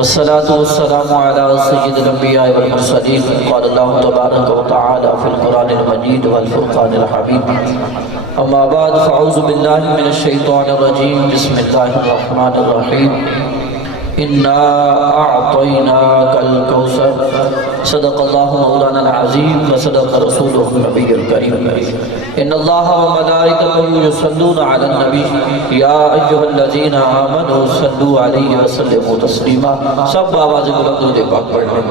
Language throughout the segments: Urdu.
والصلاة والسلام على سيد الأنبياء والمرسلين قال الله تبارك وتعالى في القرآن المجيد والفرقان الحميد أما بعد فأعوذ بالله من الشيطان الرجيم بسم الله الرحمن الرحيم إنا أعطيناك الكوثر صدق الله مولانا العظيم وصدق رسوله النبي الكريم إن الله وملائكته يصلون على النبي يا أيها الذين آمنوا صلوا عليه وسلموا تسليما سب آواز بلند دے پاک پڑھ لیں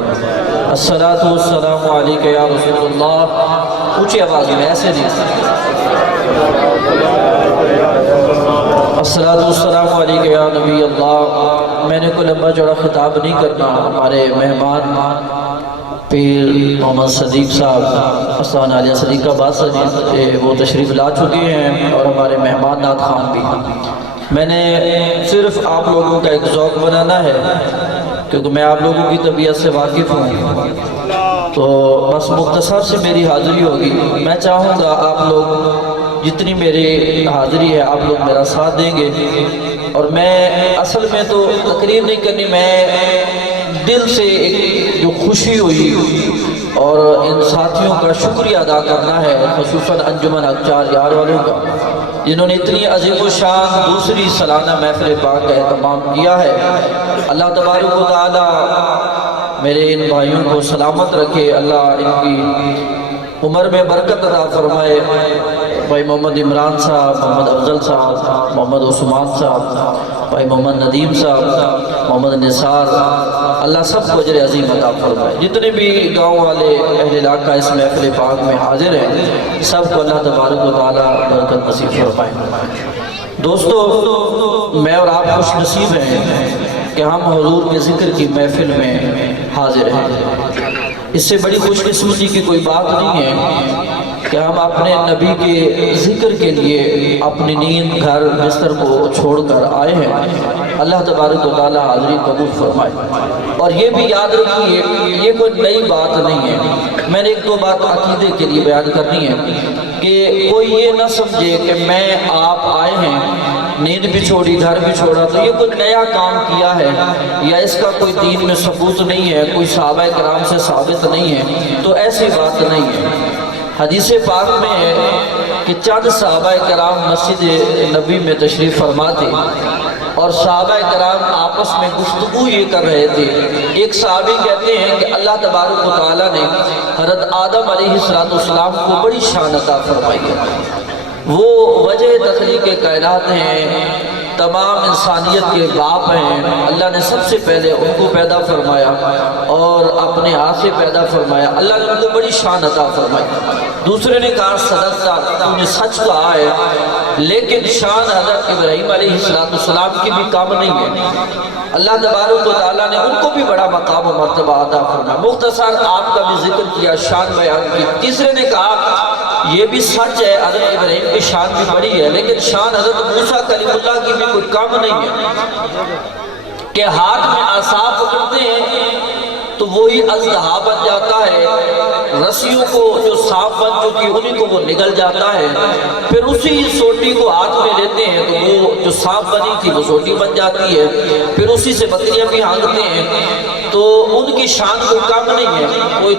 الصلاة والسلام علیکہ یا رسول اللہ اونچی آواز میں ایسے نہیں الصلاة والسلام علیکہ یا نبی اللہ میں نے کوئی لمبا چوڑا خطاب نہیں کرنا ہمارے مہمان پیر محمد صدیق صاحب استوان عالیہ صدیق آباد سے وہ تشریف لا چکے ہیں اور ہمارے مہمان نعت خان بھی میں نے صرف آپ لوگوں کا ایک ذوق بنانا ہے کیونکہ میں آپ لوگوں کی طبیعت سے واقف ہوں تو بس مختصر سے میری حاضری ہوگی میں چاہوں گا آپ لوگ جتنی میری حاضری ہے آپ لوگ میرا ساتھ دیں گے اور میں اصل میں تو تقریر نہیں کرنی میں دل سے ایک جو خوشی ہوئی اور ان ساتھیوں کا شکریہ ادا کرنا ہے خصوصاً انجمن اقچار یار والوں کا جنہوں نے اتنی عظیم و شان دوسری سالانہ محفل پاک کا اہتمام کیا ہے اللہ تبارک و تعالی میرے ان بھائیوں کو سلامت رکھے اللہ ان کی عمر میں برکت عطا فرمائے بھائی محمد عمران صاحب محمد افضل صاحب محمد عثمان صاحب بھائی محمد ندیم صاحب محمد نثار اللہ سب کو اجر عظیم عطا فرمائے جتنے بھی گاؤں والے اہل علاقہ اس محفل پاک میں حاضر ہیں سب کو اللہ تبارک و تعالی برکت نصیب فرمائے دوستو میں اور آپ خوش نصیب ہیں کہ ہم حضور کے ذکر کی محفل میں حاضر ہیں اس سے بڑی خوش قسمتی کی کوئی بات نہیں ہے کہ ہم اپنے نبی کے ذکر کے لیے اپنی نیند گھر بستر کو چھوڑ کر آئے ہیں اللہ تبارک و تعالی حاضری قبول فرمائے اور یہ بھی یاد رکھیے یہ کوئی نئی بات نہیں ہے میں نے ایک دو بات عقیدے کے لیے بیان کرنی ہے کہ کوئی یہ نہ سمجھے کہ میں آپ آئے ہیں نیند بھی چھوڑی گھر بھی چھوڑا تو یہ کوئی نیا کام کیا ہے یا اس کا کوئی دین میں ثبوت نہیں ہے کوئی صحابہ کرام سے ثابت نہیں ہے تو ایسی بات نہیں ہے حدیث پاک میں ہے کہ چند صحابہ کرام مسجد نبی میں تشریف فرما تھے اور صحابہ کرام آپس میں گفتگو یہ کر رہے تھے ایک صحابی کہتے ہیں کہ اللہ تبارک و تعالیٰ نے حضرت آدم علیہ السلام کو بڑی شان عطا فرمائی ہے وہ وجہ تخلیق کائنات ہیں تمام انسانیت کے باپ ہیں اللہ نے سب سے پہلے ان کو پیدا فرمایا اور اپنے ہاتھ سے پیدا فرمایا اللہ نے ان کو بڑی شان عطا فرمائی دوسرے نے کہا صدقتا تو نے سچ کہا ہے لیکن شان حضرت ابراہیم علیہ السلام کی بھی کام نہیں ہے اللہ تبارک و تعالیٰ نے ان کو بھی بڑا مقام و مرتبہ عطا فرمایا مختصر آپ کا بھی ذکر کیا شان بیان کی تیسرے نے کہا یہ بھی سچ ہے حضرت ابراہیم کی شان بھی بڑی ہے لیکن شان حضرت موسیٰ کلیم اللہ کی بھی کوئی کام نہیں ہے کہ ہاتھ میں عصا پکڑتے ہیں تو وہی اژدہا بن جاتا ہے رسیوں کو جو صاف بن چکی انہیں کو وہ نگل جاتا ہے پھر اسی سوٹی کو ہاتھ میں لیتے ہیں تو وہ جو صاف بنی تھی وہ سوٹی بن جاتی ہے پھر اسی سے بکریاں بھی ہانگتے ہیں تو ان کی شان کوئی کم نہیں ہے کوئی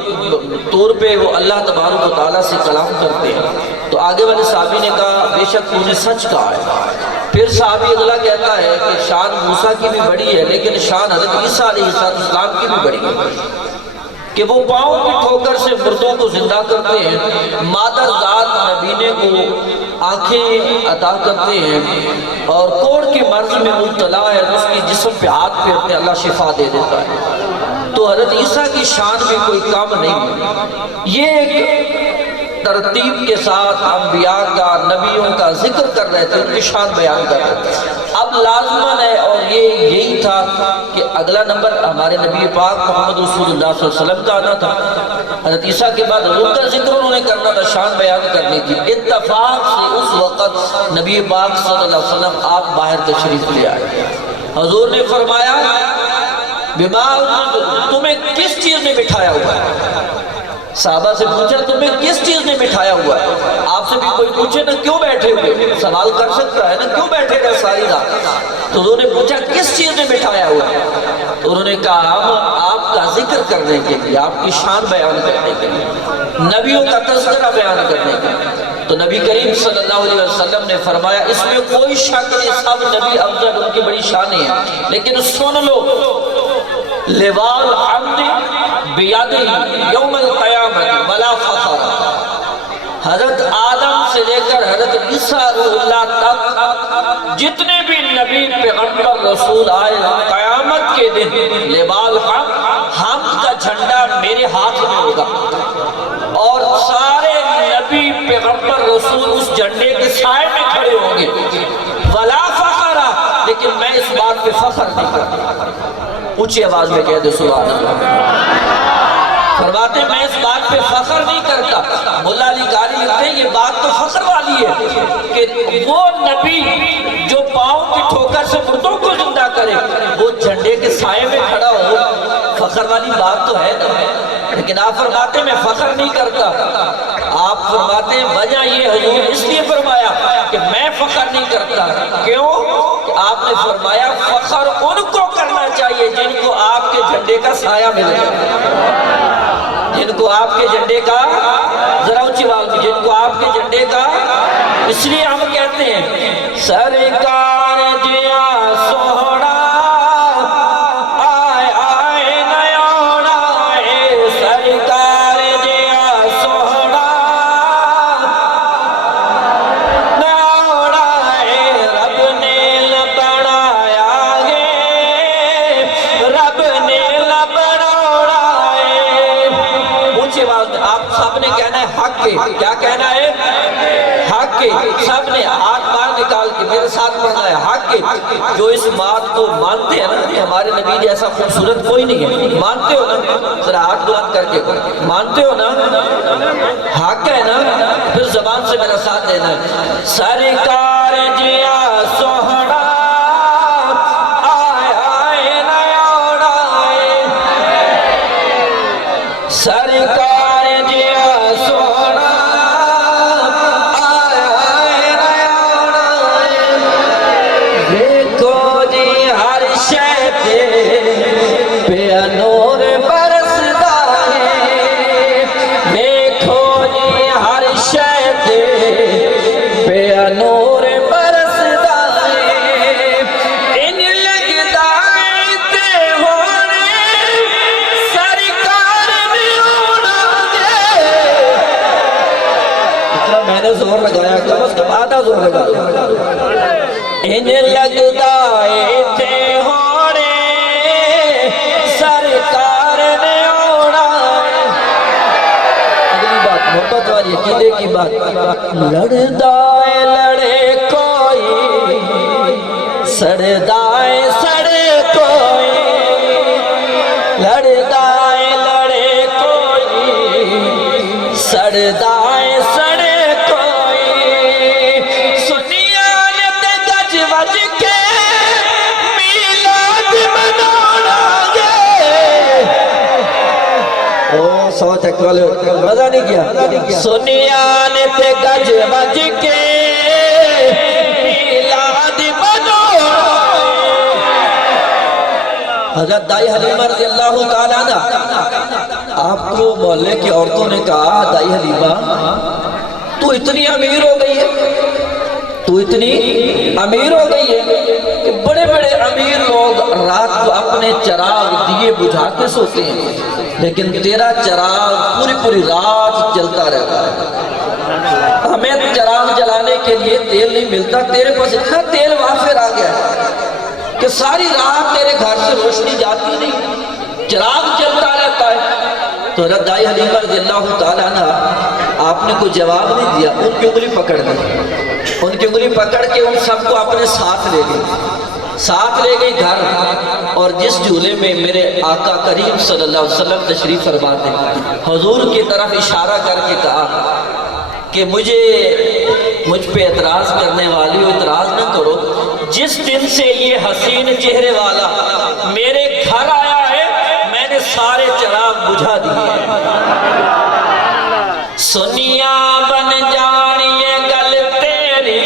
طور پہ وہ اللہ تبارک و تعالیٰ سے کلام کرتے ہیں تو آگے والے صحابی نے کہا بے شک تو نے سچ کہا ہے پھر صحابی اگلا کہتا ہے کہ شان موسیٰ کی بھی بڑی ہے لیکن شان حضرت عیسیٰ علیہ السلام کی بھی بڑی ہے کہ وہ پاؤں کی ٹھوکر سے مردوں کو زندہ کرتے ہیں مادر ذات نبینے کو آنکھیں عطا کرتے ہیں اور کوڑ کے مرض میں مبتلا ہے اس کی جسم پہ ہاتھ پھیرتے اللہ شفا دے دیتا ہے تو حضرت عیسیٰ کی شان بھی کوئی کم نہیں ہے یہ ایک ترتیب کے ساتھ انبیاء کا نبیوں کا ذکر کر رہے تھے ان کی شان بیان کر رہے تھے اب لازماً ہے اور یہی تھا کہ اگلا نمبر ہمارے نبی پاک محمد رسول اللہ صلی اللہ علیہ وسلم کا آنا تھا حضرت عیسیٰ کے بعد حضور کا ذکر انہوں نے کرنا تھا شان بیان کرنی تھی اتفاق سے اس وقت نبی پاک صلی اللہ علیہ وسلم آپ باہر تشریف لے آئے حضور نے فرمایا تمہیں کس چیز نے بٹھایا ہوا ہے صحابہ سے پوچھا تمہیں کس چیز نے بٹھایا ہوا ہے؟ آپ سے بھی کوئی پوچھے نا کیوں بیٹھے ہوئے، سوال کر سکتا ہے نا کیوں بیٹھے گا ساری رات؟ تو انہوں نے پوچھا کس چیز نے بٹھایا ہوا ہے؟ تو انہوں نے کہا ہم آپ کا ذکر کرنے کے لیے، آپ کی شان بیان کرنے کے لیے، نبیوں کا تذکرہ بیان کرنے کے لیے۔ تو نبی کریم صلی اللہ علیہ وسلم نے فرمایا اس میں کوئی شک نہیں، سب نبی افضل، ان کی بڑی شانیں ہیں، لیکن سن لو لواء الحمد بیدہ یوم القیامت ولا فخر۔ حضرت آدم سے لے کر حضرت عیسیٰ روح اللہ تک جتنے بھی نبی پیغمبر رسول آئے قیامت کے دن لواء الحمد، حمد کا جھنڈا میرے ہاتھ میں ہوگا، اور سارے نبی پیغمبر رسول اس جھنڈے کے سائے میں کھڑے ہوں گے۔ ولا فخر، لیکن میں اس بات پہ فخر نہیں کرتا۔ اونچی آواز میں کہہ دے سبحان اللہ۔ فرماتے میں اس بات پہ فخر نہیں کرتا۔ مولا علی قاری لکھتے ہیں یہ بات تو فخر والی ہے کہ وہ نبی جو پاؤں کی ٹھوکر سے مردوں کو زندہ کرے وہ جھنڈے کے سائے میں کھڑا ہو، فخر والی بات تو ہے نا۔ لیکن آپ فرماتے میں فخر نہیں کرتا۔ آپ فرماتے ہیں وجہ یہ حضور اس لیے فرمایا کہ میں فخر نہیں کرتا، کیوں؟ کہ آپ نے فرمایا فخر ان کو کرنا چاہیے جن کو آپ کے جھنڈے کا سایہ مل گیا، جن کو آپ کے جھنڈے کا، ذرا اونچی آواز میں، جن کو آپ کے جھنڈے کا۔ اس لیے ہم کہتے ہیں سرکار جیا سوڑا آئے آئے نیوڑا، سرکار جیا سوڑا نیوڑا، رب نے لبڑایا گے، رب نے لبڑوڑا۔ آپ سب نے کہنا ہے حق کے، کیا کہنا ہے؟ حق کے۔ سب نے ہاتھ باہر نکال کے میرے ساتھ پڑھنا ہے حق کے۔ جو اس بات کو مانتے ہیں نا کہ ہمارے نبی جیسا خوبصورت کوئی نہیں ہے، مانتے ہو نا؟ ذرا ہاتھ بلند کر کے مانتے ہو نا؟ حق ہے نا؟ پھر زبان سے میرا ساتھ دینا ہے سرکار جیا سوہڑا آئے آئے نیوڑا، سرکار زور لگایا، کم از کم آدھا زور لگایا۔ ان لگدائے تھے ہونے سرکار نے اوڑا۔ اگلی بات محبت والی عقیدے کی بات، لڑدائے لڑے کوئی سڑدائے سڑے کوئی، لڑدائے لڑے کوئی سڑدائے سڑے سو تک والے مزہ نہیں کیا۔ سنیان تے گج بج کے میلاد منوڑا۔ حضرت دائی حلیمہ رضی اللہ تعالیٰ عنہ، آپ کو محلے کی عورتوں نے کہا دائی حلیمہ تو اتنی امیر ہو گئی ہے، تو اتنی امیر ہو گئی ہے کہ بڑے بڑے امیر لوگ رات کو اپنے چراغ دیے بجھا کے سوتے ہیں، لیکن تیرا چراغ پوری پوری رات جلتا رہتا ہے، ہمیں چراغ جلانے کے لیے تیل نہیں ملتا، تیرے پاس اتنا تیل وافر آ گیا کہ ساری رات تیرے گھر سے روشنی جاتی نہیں، چراغ جلتا رہتا ہے۔ تو حضرت دائی حلیمہ رضی اللہ تعالیٰ عنہ آپ نے کوئی جواب نہیں دیا، ان کی انگلی پکڑ دی، ان کی انگلی پکڑ کے ان سب کو اپنے ساتھ لے گئی گھر، اور جس جھولے میں میرے آقا کریم صلی اللہ علیہ وسلم تشریف فرماتے حضور کی طرف اشارہ کر کے کہا کہ مجھ پہ اعتراض کرنے والی ہو اعتراض نہ کرو، جس دن سے یہ حسین چہرے والا میرے گھر آیا ہے میں نے سارے چراغ بجھا دیے ہیں۔ سنیا بن جانی گل تیری،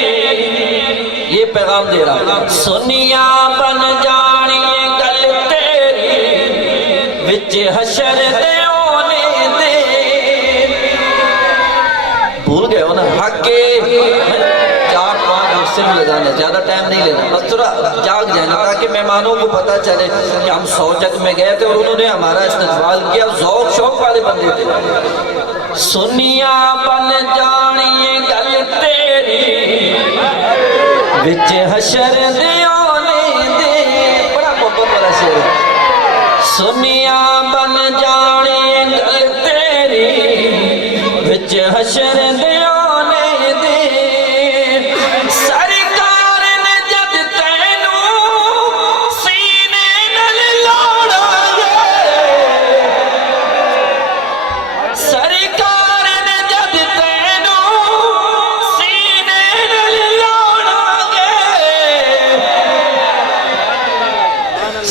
یہ پیغام دے رہا، سنیا بن جانی گل تیری، وچ حشر دے اونے دے، بھول گئے ہو نا حق کے 4-5 حصے بھی لگانے، زیادہ ٹائم نہیں لینا، بس تھوڑا جاگ جائنا تاکہ مہمانوں کو پتہ چلے کہ ہم 100 جگ میں گئے تھے اور انہوں نے ہمارا استقبال کیا، ذوق شوق والے بندے تھے۔ سنیا بن جانی گل تیری، وچ حشر دے اونے دے، بڑا محبت والا شعر ہے۔ سنیا بن جانی گل تیری، وچ حشر دے اونے دے، سرکار نے جد تینوں سینے نال لاڑا گے، سرکار نے جد تینوں سینے نال لاڑا گے،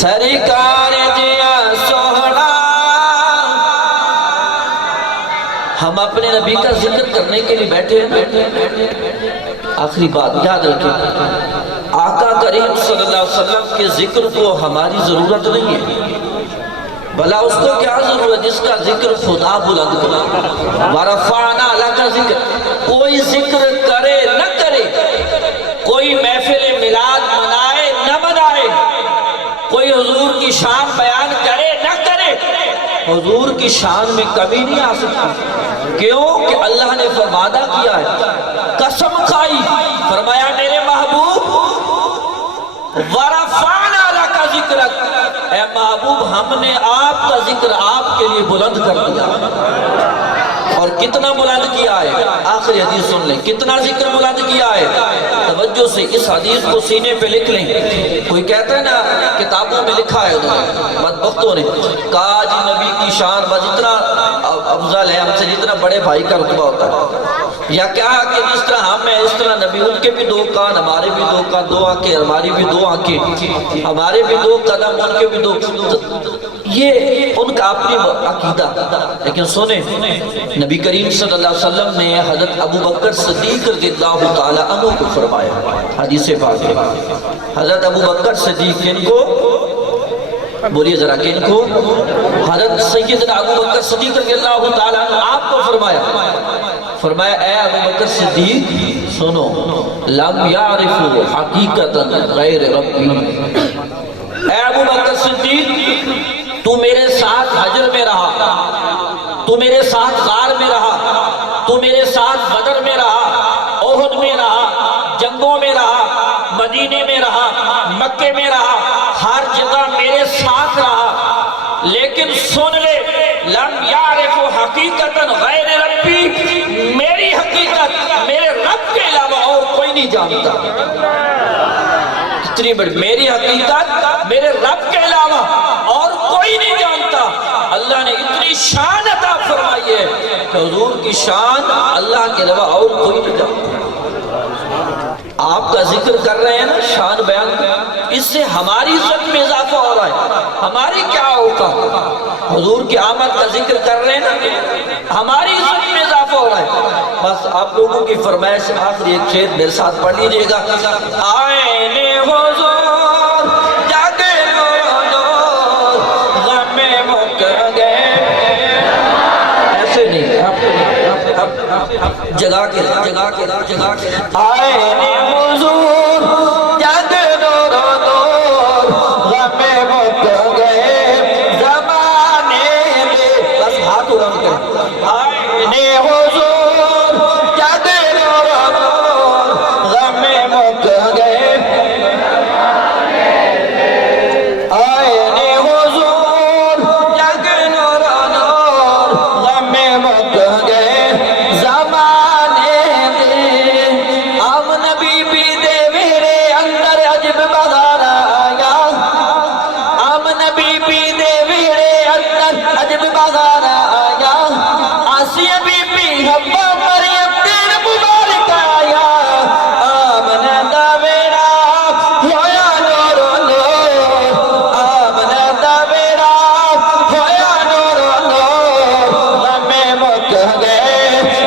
سرکار جیا سوہنا۔ ہم اپنے نبی کا ذکر کرنے کے لیے بیٹھے ہیں، آخری بات یاد رکھیں، آقا کریم صلی اللہ علیہ وسلم کے ذکر کو ہماری ضرورت نہیں ہے، بھلا اس کو کیا ضرورت جس کا ذکر خدا بلند کرے، ورفعنا لک کا ذکر، کوئی ذکر کرے نہ کرے، کوئی محفل میلاد منائے نہ منائے، کوئی حضور کی شان بیان کرے نہ کرے، حضور کی شان میں کمی نہیں آ سکتی، کیوں کہ اللہ نے وعدہ کیا ہے، قسم کھائی، فرمایا میرے محبوب ورفعنا لک ذکرک، اے محبوب ہم نے آپ کا ذکر آپ کے لیے بلند کر دیا، اور کتنا بلند کیا ہے، آخری حدیث سن لیں، کتنا ذکر بلند کیا ہے، توجہ سے اس حدیث کو سینے پہ لکھ لیں، کوئی کہتا ہے نا کتابوں میں لکھا ہے بدبختوں نے، کاج نبی کی شان بس اتنا افضل ہے ہم سے جتنا بڑے بھائی کا رتبہ ہوتا ہے، یا کیا کہ جس طرح ہم ہیں اس طرح نبی، ان کے بھی 2 کان ہمارے بھی 2 کان، 2 آنکھیں ہماری بھی 2 آنکھیں، ہمارے بھی 2 قدم ان کے بھی 2، یہ ان کا اپنی عقیدہ۔ لیکن سنیں نبی کریم صلی اللہ علیہ وسلم نے حضرت ابو بکر صدیق رضی اللہ تعالیٰ عنہ کو فرمایا، حدیث پاک ہے، حضرت ابو بکر صدیق ان کو بولیے ذرا کہ ان کو حضرت سیدنا ابو بکر صدیق رضی اللہ تعالیٰ عنہ آپ کو فرمایا اے ابو بکر صدیق سنو، لم یعرفوا حقیقتا غیر ربی، اے ابو بکر صدیق تو میرے ساتھ حجر میں رہا، تو میرے ساتھ غار میں رہا، تو میرے ساتھ بدر میں رہا، احد میں رہا، جنگوں میں رہا، مدینے میں رہا، مکے میں رہا، ہر جگہ میرے ساتھ رہا، لیکن سن لے لم یعرف حقیقتا غیر ربی، میری حقیقت میرے رب کے علاوہ اور کوئی نہیں جانتا، اتنی بڑی میری حقیقت میرے رب کے علاوہ اور کوئی نہیں جانتا۔ اللہ نے اتنی شان عطا فرمائی ہے کہ حضور کی شان اللہ کے علاوہ اور کوئی نہیں جانتا۔ آپ کا ذکر کر رہے ہیں نا، شان بیان کر، اس سے ہماری عزت میں اضافہ ہو رہا ہے، ہماری کیا ہوگا، حضور کی آمد کا ذکر کر رہے ہیں نا، ہماری عزت میں اضافہ ہو رہا ہے۔ بس آپ لوگوں کی فرمائش آخری ایک شعر میرے ساتھ پڑھ لیجئے گا، آئین حضور جاگے نور نور غم مک گئے، ایسے نہیں، جگا کے آئین حضور جاگے نور نور غم مک گئے زمانے میں، بس ہاتھ اڑم کریں، آئین حضور جاگے نور نور غم مک گئے، آئین حضور جاگے نور نور غم مک گئے زمانے دے، آمن بی بی دے میرے اندر عجب بغار آیا، آمن بی بی دے میرے اندر عجب بغار آیا، آسیہ بی بی حبہ مریم دین مبارک آیا، آمن دا میرا ہویا نور نور، آمن دا میرا ہویا نور نور غم مک گئے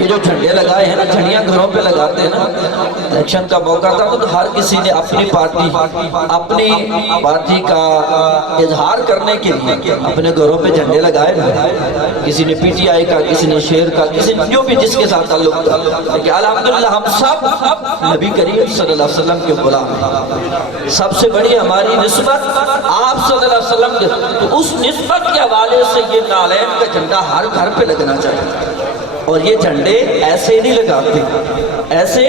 یہ جو جھنڈے لگائے ہیں نا، جھنڈیاں گھروں پہ لگاتے ہیں نا، الیکشن کا موقع تھا تو ہر کسی نے اپنی پارٹی کا اظہار کرنے کے لیے اپنے گھروں پہ جھنڈے لگائے نا، کسی نے پی ٹی آئی کا، کسی نے شیر کا، کسی نے جو بھی جس کے ساتھ تعلق تھا، لیکن الحمدللہ ہم سب نبی کریم صلی اللہ علیہ وسلم کے غلام ہیں۔ سب سے بڑی ہماری نسبت آپ صلی اللہ علیہ وسلم کے، تو اس نسبت کے حوالے سے یہ نعلین کا جھنڈا ہر گھر پہ لگنا چاہیے۔ اور یہ جھنڈے ایسے نہیں لگاتے، ایسے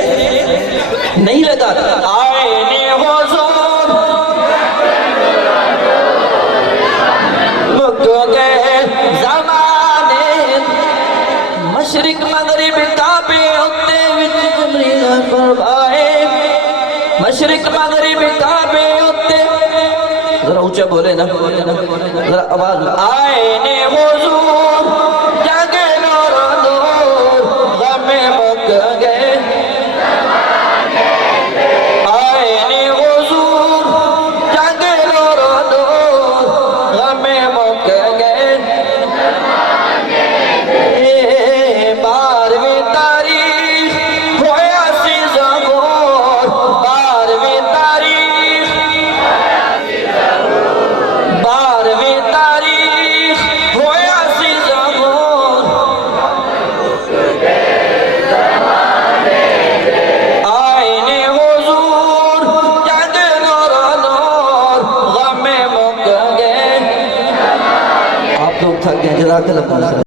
نہیں لگاتے۔ آئین حضور مکہ کے زمانے، مشرق مغرب کعبے ہوتے وچ جبریل فرمائے، مشرق مغرب کعبے ہوتے، ذرا اونچا بولے نا، ذرا آواز، آئین حضور جگے نور نور غم مکہ گئے، آئین حضور جگے نور نور غم مکہ گئے، بارویں تاریخ ہویا سی ظہور، بارویں تاریخ ہویا سی ظہور، آئین حضور جگ نور نور غم مکہ گئے۔ آپ لوگ تھک گئے، جزاک اللہ خیر۔